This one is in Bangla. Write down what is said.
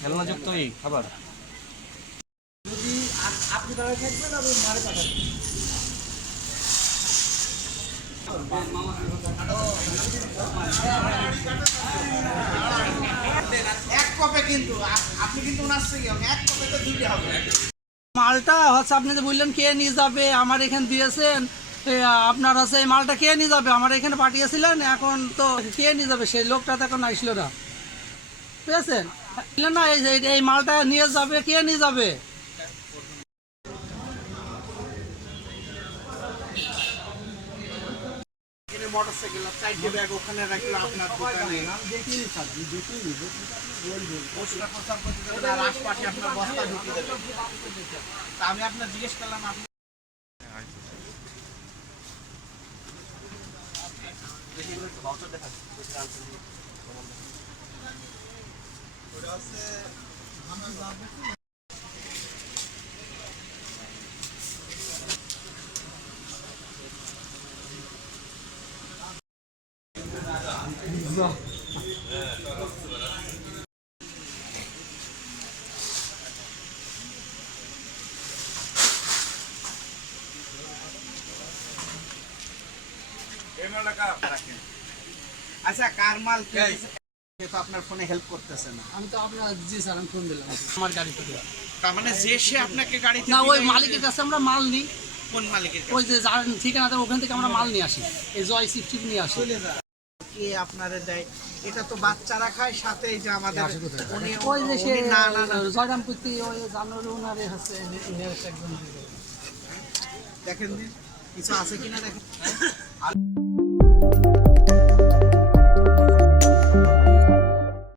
খেলনাযুক্ত এই খাবার। যদি আপনি তারা থাকবেন আমি মারে এক কপে কিন্তু আপনি কিন্তু ওনার এক কপে তো দুইটা হবে। মালটা হচ্ছে আপনি যে বললেন কে নিয়ে যাবে আমার এখানে দিয়েছেন আপনার হচ্ছে এই মালটা কে নিয়ে যাবে। আমার এখানে পাঠিয়েছিলেন, এখন তো কে নিয়ে যাবে। সেই লোকটা তো এখন আসলো না। বললেন না, এই মালটা নিয়ে যাবে কে নিয়ে যাবে। আমি আপনার জিজ্ঞেস করলাম, আপনি রাখেন আচ্ছা কার মাল সে তো আপনার ফোনে হেল্প করতেছে না। আমি তো আপনার জি স্যার আমি ফোন দিলাম। আমার গাড়ি থেকে তার মানে যে সে আপনাকে গাড়ি না ওই মালিকের কাছে আমরা মাল নিই। কোন মালিকের কাছে? ওই যে যার ঠিকানা দেয় ওখান থেকে আমরা মাল নিয়ে আসি। এই জয় শিফট নিয়ে আসি। কে আপনারে দেয়? এটা তো বাচ্চারা খায় সাথে এই যে আমাদের উনি ওই যে সে না না না। জয়রাম কুর্তি ওই জানুয়ারি ওনারে হচ্ছে একজন। দেখেন দিন কিছু আছে কিনা দেখেন।